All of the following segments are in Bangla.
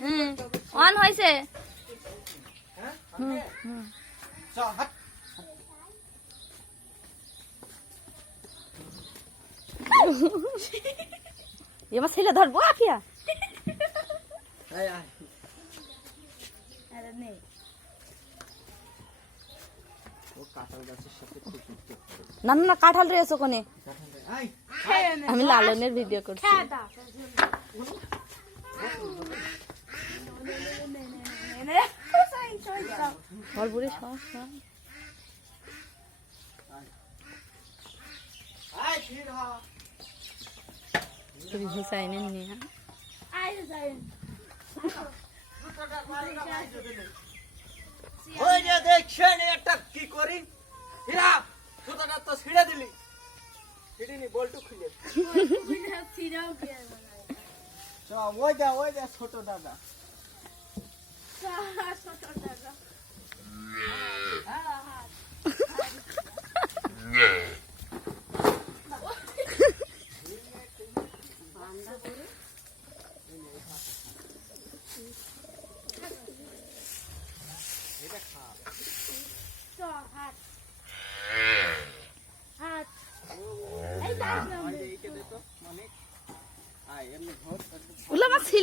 হুম অন হয়েছে হ্যাঁ এবার ছেলে ধরবো পারে। না। না না কাঁঠাল রয়েছে ওখানে আমি লালনের ভিডিও করছি। বুড়ি সব তুমি হুসাইনের নিয়ে ওই যে দেখছেন একটা কি করি? হিরা সুতাটা তো ছিঁড়ে দিলি। ছিঁড়িনি বল্টু খুলে। চ ওই দা ওই দা ছোট দাদা আয় এইকে দে তো মানে আয় এমনি ঘর ওগুলো আমার ছেলে রয়েছে ভাই এইকে দে তো বল ওই শোন এই যা শোন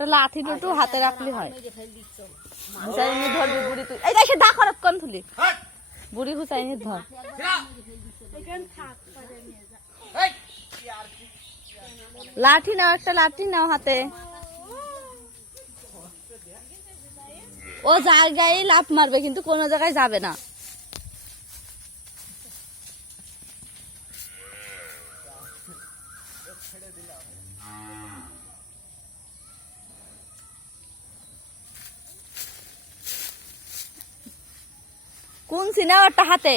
তো লাঠি দুটো হাতে রাখলে হয়। মেরে হুসাইনি ধরবি বুড়ি তুই। এই দেখে দা খরচ কোন তুলি বুড়ি হুসাইনি ধর। লাঠি নাও একটা লাঠি নাও হাতে। ও জায়গায় লাফ মারবে কিন্তু কোনো জায়গায় যাবে না। কোন সিনেমাটা হাতে?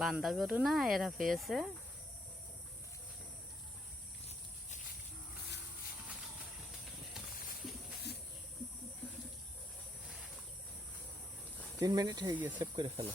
বান্দা গরু না এরা পেয়েছে। তিন মিনিট হয়ে গিয়ে সেভ করে ফেলো।